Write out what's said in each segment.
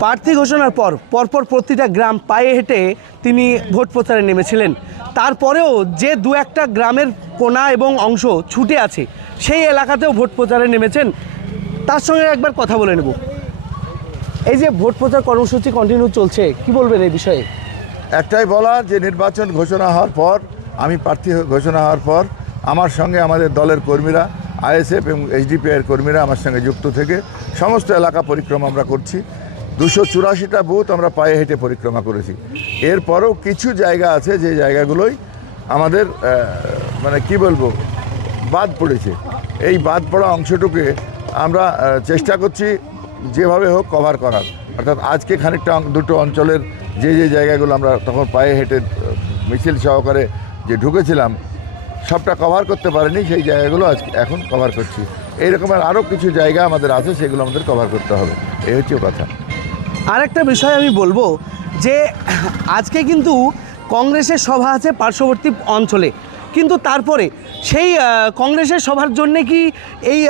প্রার্থী ঘোষণার পর পরপর প্রতিটা গ্রাম পায়ে হেঁটে তিনি ভোট প্রচারে নেমেছিলেন। তারপরেও যে দু একটা গ্রামের কোণা এবং অংশ ছুটে আছে সেই এলাকাতেও ভোট প্রচারে নেমেছেন। তার সঙ্গে একবার কথা বলে নেব। এই যে ভোট প্রচার কর্মসূচি কন্টিনিউ চলছে, কি বলবেন এই বিষয়ে? একটাই বলা যে নির্বাচন ঘোষণা হওয়ার পর, আমি প্রার্থী ঘোষণা হওয়ার পর আমার সঙ্গে আমাদের দলের কর্মীরা, আইএসএফ এবং এইচডিপিআইয়ের কর্মীরা আমার সঙ্গে যুক্ত থেকে সমস্ত এলাকা পরিক্রমা আমরা করছি। 284টা বুথ আমরা পায়ে হেঁটে পরিক্রমা করেছি। এরপরও কিছু জায়গা আছে যে জায়গাগুলোই আমাদের মানে কি বলবো বাদ পড়েছে। এই বাদ পড়া অংশটুকে আমরা চেষ্টা করছি যেভাবে হোক কভার করার। অর্থাৎ আজকে খানিকটা দুটো অঞ্চলের যে জায়গাগুলো আমরা তখন পায়ে হেঁটে মিছিল সহকারে যে ঢুকেছিলাম সবটা কভার করতে পারিনি, সেই জায়গাগুলো আজকে এখন কভার করছি। এই রকমের আরও কিছু জায়গা আমাদের আছে, সেগুলো আমাদের কভার করতে হবে। এই হচ্ছে কথা। আরেকটা বিষয় আমি বলবো যে আজকে কিন্তু কংগ্রেসের সভা আছে পার্শ্ববর্তী অঞ্চলে, কিন্তু তারপরে সেই কংগ্রেসের সভার জন্যে কি এই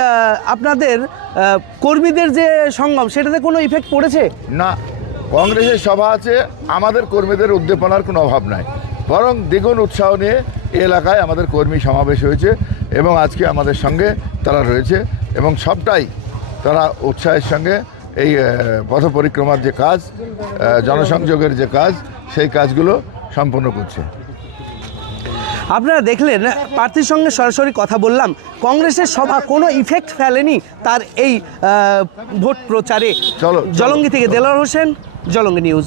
আপনাদের কর্মীদের যে সঙ্গম সেটাতে কোনো ইফেক্ট পড়েছে? না, কংগ্রেসের সভা আছে, আমাদের কর্মীদের উদ্দীপনার কোনো অভাব নাই, বরং দ্বিগুণ উৎসাহ নিয়ে এই এলাকায় আমাদের কর্মী সমাবেশ হয়েছে এবং আজকে আমাদের সঙ্গে তারা রয়েছে এবং সবটাই তারা উৎসাহের সঙ্গে এই পথ পরিক্রমার যে কাজ, জনসংযোগের যে কাজ, সেই কাজগুলো সম্পন্ন করছে। আপনারা দেখলেন, প্রার্থীর সঙ্গে সরাসরি কথা বললাম। কংগ্রেসের সভা কোনো ইফেক্ট ফেলেনি তার এই ভোট প্রচারে। জলঙ্গি থেকে দেলোয়ার হোসেন, জলঙ্গি নিউজ।